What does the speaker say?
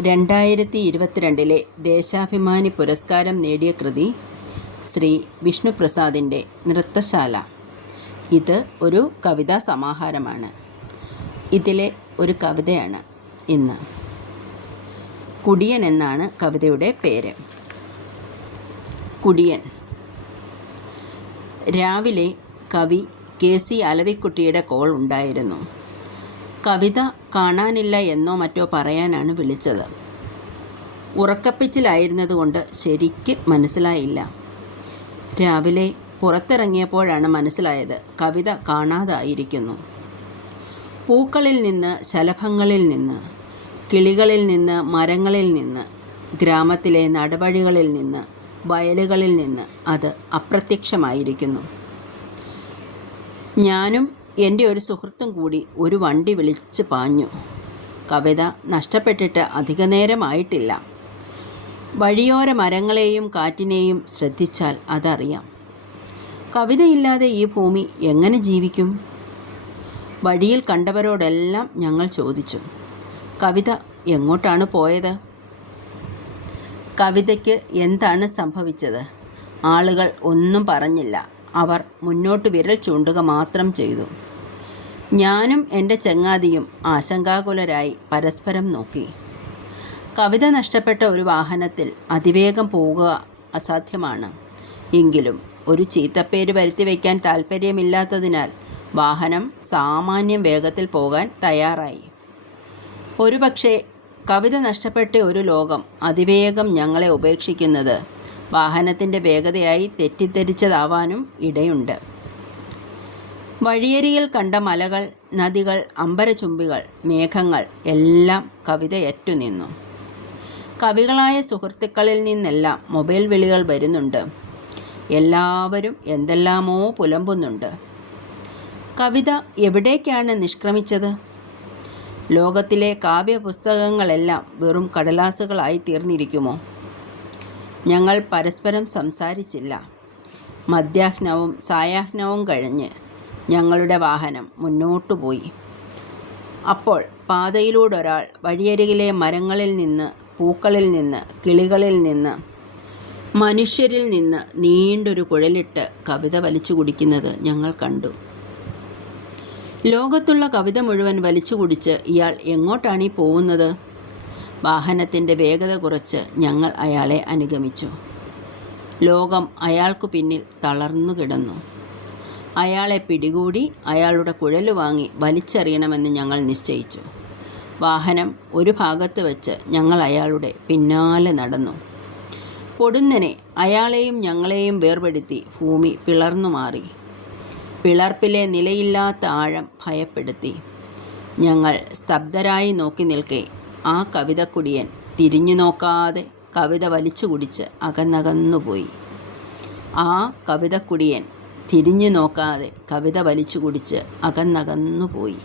2022 ദേശാഭിമാനി പുരസ്കാരം നേടിയ കൃതി ശ്രീ വിഷ്ണുപ്രസാദിൻ്റെ നൃത്തശാല. ഇത് ഒരു കവിതാ സമാഹാരമാണ്. ഇതിലെ ഒരു കവിതയാണ് ഇന്ന്. കുടിയൻ എന്നാണ് കവിതയുടെ പേര്. കുടിയൻ. രാവിലെ കവി KC അലവിക്കുട്ടിയുടെ കോൾ ഉണ്ടായിരുന്നു. കവിത കാണാനില്ല എന്നോ മറ്റോ പറയാനാണ് വിളിച്ചത്. ഉറക്കപ്പിച്ചിലായിരുന്നതുകൊണ്ട് ശരിക്ക് മനസ്സിലായില്ല. രാവിലെ പുറത്തിറങ്ങിയപ്പോഴാണ് മനസ്സിലായത് കവിത കാണാതായിരിക്കുന്നു. പൂക്കളിൽ നിന്ന്, ശലഭങ്ങളിൽ നിന്ന്, കിളികളിൽ നിന്ന്, മരങ്ങളിൽ നിന്ന്, ഗ്രാമത്തിലെ നടവഴികളിൽ നിന്ന്, വയലുകളിൽ നിന്ന് അത് അപ്രത്യക്ഷമായിരിക്കുന്നു. ഞാനും എൻ്റെ ഒരു സുഹൃത്തും കൂടി ഒരു വണ്ടി വിളിച്ച് പാഞ്ഞു. കവിത നഷ്ടപ്പെട്ടിട്ട് അധിക നേരമായിട്ടില്ല. വഴിയോര മരങ്ങളെയും കാറ്റിനെയും ശ്രദ്ധിച്ചാൽ അതറിയാം. കവിതയില്ലാതെ ഈ ഭൂമി എങ്ങനെ ജീവിക്കും? വഴിയിൽ കണ്ടവരോടെല്ലാം ഞങ്ങൾ ചോദിച്ചു, കവിത എങ്ങോട്ടാണ് പോയത്? കവിതയ്ക്ക് എന്താണ് സംഭവിച്ചത്? ആളുകൾ ഒന്നും പറഞ്ഞില്ല. അവർ മുന്നോട്ട് വിരൽ ചൂണ്ടുക മാത്രം ചെയ്തു. ഞാനും എൻ്റെ ചങ്ങാതിയും ആശങ്കാകുലരായി പരസ്പരം നോക്കി. കവിത നഷ്ടപ്പെട്ട ഒരു വാഹനത്തിൽ അതിവേഗം പോവുക അസാധ്യമാണ്. എങ്കിലും ഒരു ചീത്തപ്പേര് വരുത്തി വയ്ക്കാൻ താല്പര്യമില്ലാത്തതിനാൽ വാഹനം സാമാന്യം വേഗത്തിൽ പോകാൻ തയ്യാറായി. ഒരുപക്ഷെ കവിത നഷ്ടപ്പെട്ട ഒരു ലോകം അതിവേഗം ഞങ്ങളെ ഉപേക്ഷിക്കുന്നത് വാഹനത്തിൻ്റെ വേഗതയായി തെറ്റിദ്ധരിച്ചതാവാനും ഇടയുണ്ട്. വഴിയരികിൽ കണ്ട മലകൾ, നദികൾ, അമ്പരചുംബികൾ, മേഘങ്ങൾ എല്ലാം കവിതയറ്റു നിന്നു. കവികളായ സുഹൃത്തുക്കളിൽ നിന്നെല്ലാം മൊബൈൽ വിളികൾ വരുന്നുണ്ട്. എല്ലാവരും എന്തെല്ലാമോ പുലമ്പുന്നുണ്ട്. കവിത എവിടേക്കാണ് നിഷ്ക്രമിച്ചത്? ലോകത്തിലെ കാവ്യപുസ്തകങ്ങളെല്ലാം വെറും കടലാസുകളായി തീർന്നിരിക്കുമോ? ഞങ്ങൾ പരസ്പരം സംസാരിച്ചില്ല. മധ്യാഹ്നവും സായാഹ്നവും കഴിഞ്ഞ് ഞങ്ങളുടെ വാഹനം മുന്നോട്ടു പോയി. അപ്പോൾ പാതയിലൂടൊരാൾ വഴിയരികിലെ മരങ്ങളിൽ നിന്ന്, പൂക്കളിൽ നിന്ന്, കിളികളിൽ നിന്ന്, മനുഷ്യരിൽ നിന്ന് നീണ്ടൊരു കുഴലിട്ട് കവിത വലിച്ചു കുടിക്കുന്നത് ഞങ്ങൾ കണ്ടു. ലോകത്തുള്ള കവിത മുഴുവൻ വലിച്ചു കുടിച്ച് ഇയാൾ എങ്ങോട്ടാണ് ഈ പോകുന്നത്? വാഹനത്തിൻ്റെ വേഗത കുറച്ച് ഞങ്ങൾ അയാളെ അനുഗമിച്ചു. ലോകം അയാൾക്കു പിന്നിൽ തളർന്നു കിടന്നു. അയാളെ പിടികൂടി അയാളുടെ കുഴല് വാങ്ങി വലിച്ചെറിയണമെന്ന് ഞങ്ങൾ നിശ്ചയിച്ചു. വാഹനം ഒരു ഭാഗത്ത് വെച്ച് ഞങ്ങൾ അയാളുടെ പിന്നാലെ നടന്നു. പൊടുന്നനെ അയാളെയും ഞങ്ങളെയും വേർപെടുത്തി ഭൂമി പിളർന്നു മാറി. പിളർപ്പിലെ നിലയില്ലാത്ത ആഴം ഭയപ്പെടുത്തി. ഞങ്ങൾ സ്തബ്ധരായി നോക്കി നിൽക്കെ ആ കവിതക്കുടിയൻ തിരിഞ്ഞു നോക്കാതെ കവിത വലിച്ചു കുടിച്ച് അകന്നകന്നുപോയി. ആ കവിതക്കുടിയൻ തിരിഞ്ഞു നോക്കാതെ കവിത വലിച്ചു കുടിച്ച് അകന്നകന്നുപോയി.